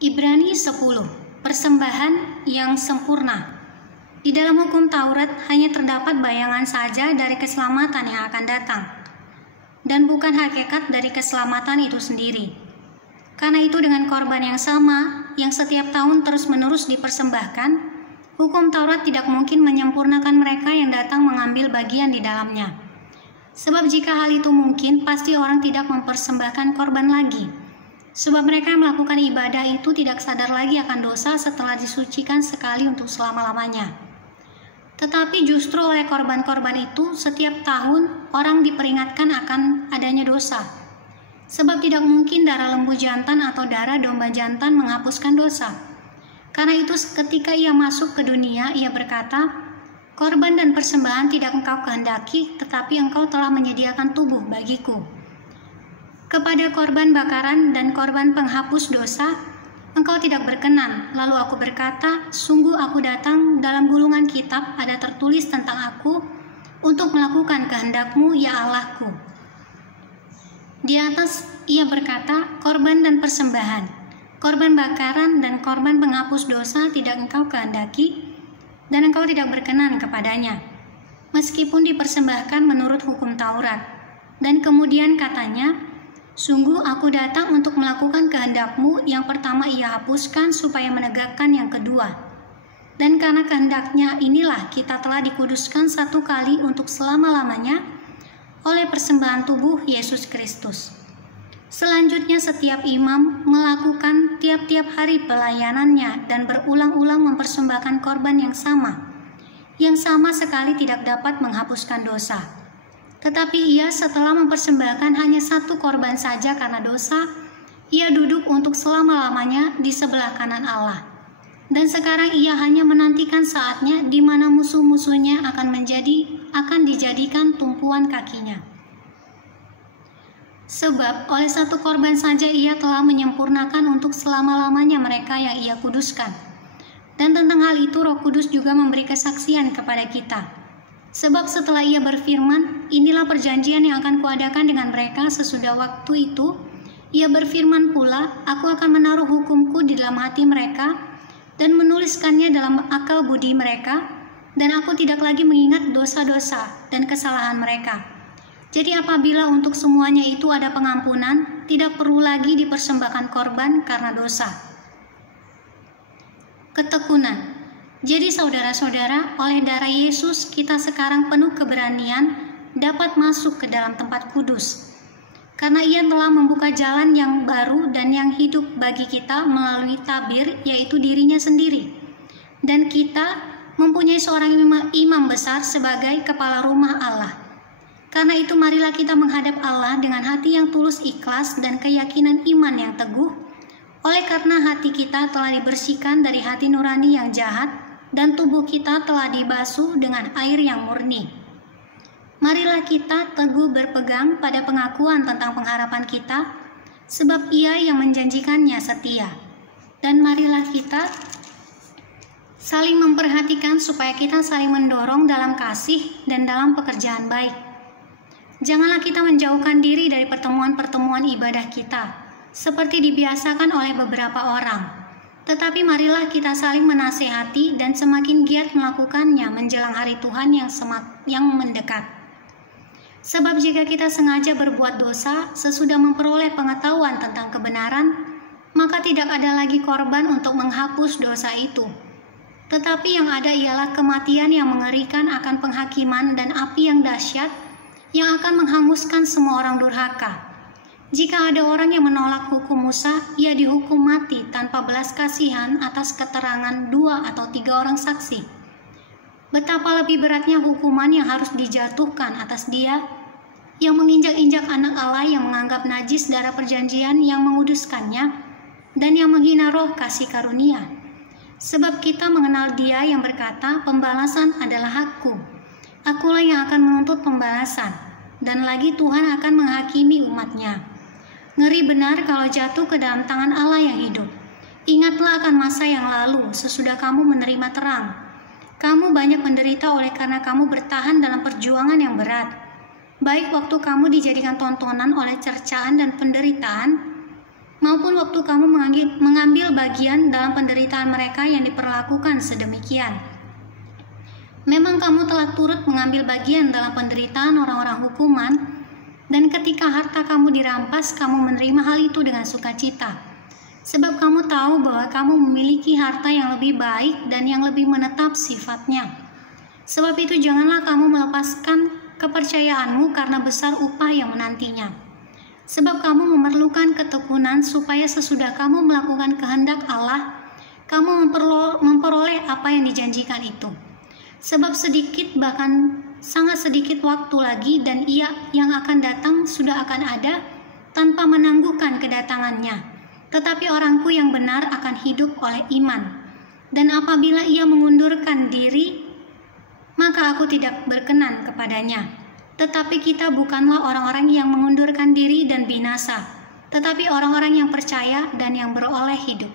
Ibrani 10. Persembahan yang sempurna. Di dalam hukum Taurat hanya terdapat bayangan saja dari keselamatan yang akan datang, dan bukan hakikat dari keselamatan itu sendiri. Karena itu dengan korban yang sama, yang setiap tahun terus-menerus dipersembahkan, hukum Taurat tidak mungkin menyempurnakan mereka yang datang mengambil bagian di dalamnya. Sebab jika hal itu mungkin, pasti orang tidak mempersembahkan korban lagi. Sebab mereka yang melakukan ibadah itu tidak sadar lagi akan dosa setelah disucikan sekali untuk selama-lamanya. Tetapi justru oleh korban-korban itu, setiap tahun orang diperingatkan akan adanya dosa. Sebab tidak mungkin darah lembu jantan atau darah domba jantan menghapuskan dosa. Karena itu ketika ia masuk ke dunia, ia berkata, "Korban dan persembahan tidak engkau kehendaki, tetapi engkau telah menyediakan tubuh bagiku. Kepada korban bakaran dan korban penghapus dosa, engkau tidak berkenan." Lalu aku berkata, "Sungguh aku datang, dalam gulungan kitab ada tertulis tentang aku, untuk melakukan kehendak-Mu, ya Allahku." Di atas ia berkata, "Korban dan persembahan, korban bakaran dan korban penghapus dosa tidak engkau kehendaki, dan engkau tidak berkenan kepadanya, meskipun dipersembahkan menurut hukum Taurat." Dan kemudian katanya, "Sungguh aku datang untuk melakukan kehendak-Mu." Yang pertama ia hapuskan supaya menegakkan yang kedua. Dan karena kehendaknya inilah kita telah dikuduskan satu kali untuk selama-lamanya oleh persembahan tubuh Yesus Kristus. Selanjutnya setiap imam melakukan tiap-tiap hari pelayanannya dan berulang-ulang mempersembahkan korban yang sama sekali tidak dapat menghapuskan dosa. Tetapi ia setelah mempersembahkan hanya satu korban saja karena dosa, ia duduk untuk selama-lamanya di sebelah kanan Allah. Dan sekarang ia hanya menantikan saatnya di mana musuh-musuhnya akan dijadikan tumpuan kakinya. Sebab oleh satu korban saja ia telah menyempurnakan untuk selama-lamanya mereka yang ia kuduskan. Dan tentang hal itu Roh Kudus juga memberi kesaksian kepada kita. Sebab setelah ia berfirman, "Inilah perjanjian yang akan kuadakan dengan mereka sesudah waktu itu," ia berfirman pula, "Aku akan menaruh hukumku di dalam hati mereka dan menuliskannya dalam akal budi mereka, dan aku tidak lagi mengingat dosa-dosa dan kesalahan mereka." Jadi apabila untuk semuanya itu ada pengampunan, tidak perlu lagi dipersembahkan korban karena dosa. Ketekunan. Jadi saudara-saudara, oleh darah Yesus kita sekarang penuh keberanian dapat masuk ke dalam tempat kudus. Karena ia telah membuka jalan yang baru dan yang hidup bagi kita melalui tabir, yaitu dirinya sendiri. Dan kita mempunyai seorang imam besar sebagai kepala rumah Allah. Karena itu marilah kita menghadap Allah dengan hati yang tulus ikhlas dan keyakinan iman yang teguh, oleh karena hati kita telah dibersihkan dari hati nurani yang jahat, dan tubuh kita telah dibasuh dengan air yang murni. Marilah kita teguh berpegang pada pengakuan tentang pengharapan kita, sebab Ia yang menjanjikannya setia. Dan marilah kita saling memperhatikan supaya kita saling mendorong dalam kasih dan dalam pekerjaan baik. Janganlah kita menjauhkan diri dari pertemuan-pertemuan ibadah kita, seperti dibiasakan oleh beberapa orang. Tetapi marilah kita saling menasehati dan semakin giat melakukannya menjelang hari Tuhan yang mendekat. Sebab jika kita sengaja berbuat dosa sesudah memperoleh pengetahuan tentang kebenaran, maka tidak ada lagi korban untuk menghapus dosa itu. Tetapi yang ada ialah kematian yang mengerikan akan penghakiman dan api yang dahsyat yang akan menghanguskan semua orang durhaka. Jika ada orang yang menolak hukum Musa, ia dihukum mati tanpa belas kasihan atas keterangan 2 atau 3 orang saksi. Betapa lebih beratnya hukuman yang harus dijatuhkan atas dia yang menginjak-injak anak Allah, yang menganggap najis darah perjanjian yang menguduskannya, dan yang menghina roh kasih karunia. Sebab kita mengenal Dia yang berkata, "Pembalasan adalah hakku. Akulah yang akan menuntut pembalasan." Dan lagi Tuhan akan menghakimi umat-Nya. Ngeri benar kalau jatuh ke dalam tangan Allah yang hidup. Ingatlah akan masa yang lalu sesudah kamu menerima terang. Kamu banyak menderita oleh karena kamu bertahan dalam perjuangan yang berat. Baik waktu kamu dijadikan tontonan oleh cercaan dan penderitaan, maupun waktu waktu kamu mengambil bagian dalam penderitaan mereka yang diperlakukan sedemikian. Memang kamu telah turut mengambil bagian dalam penderitaan orang-orang hukuman, dan ketika harta kamu dirampas, kamu menerima hal itu dengan sukacita. Sebab kamu tahu bahwa kamu memiliki harta yang lebih baik dan yang lebih menetap sifatnya. Sebab itu janganlah kamu melepaskan kepercayaanmu karena besar upah yang menantinya. Sebab kamu memerlukan ketekunan supaya sesudah kamu melakukan kehendak Allah, kamu memperoleh apa yang dijanjikan itu. Sebab sedikit, bahkan sangat sedikit waktu lagi, dan Ia yang akan datang sudah akan ada tanpa menangguhkan kedatangannya. Tetapi orangku yang benar akan hidup oleh iman. Dan apabila ia mengundurkan diri, maka aku tidak berkenan kepadanya. Tetapi kita bukanlah orang-orang yang mengundurkan diri dan binasa, tetapi orang-orang yang percaya dan yang beroleh hidup.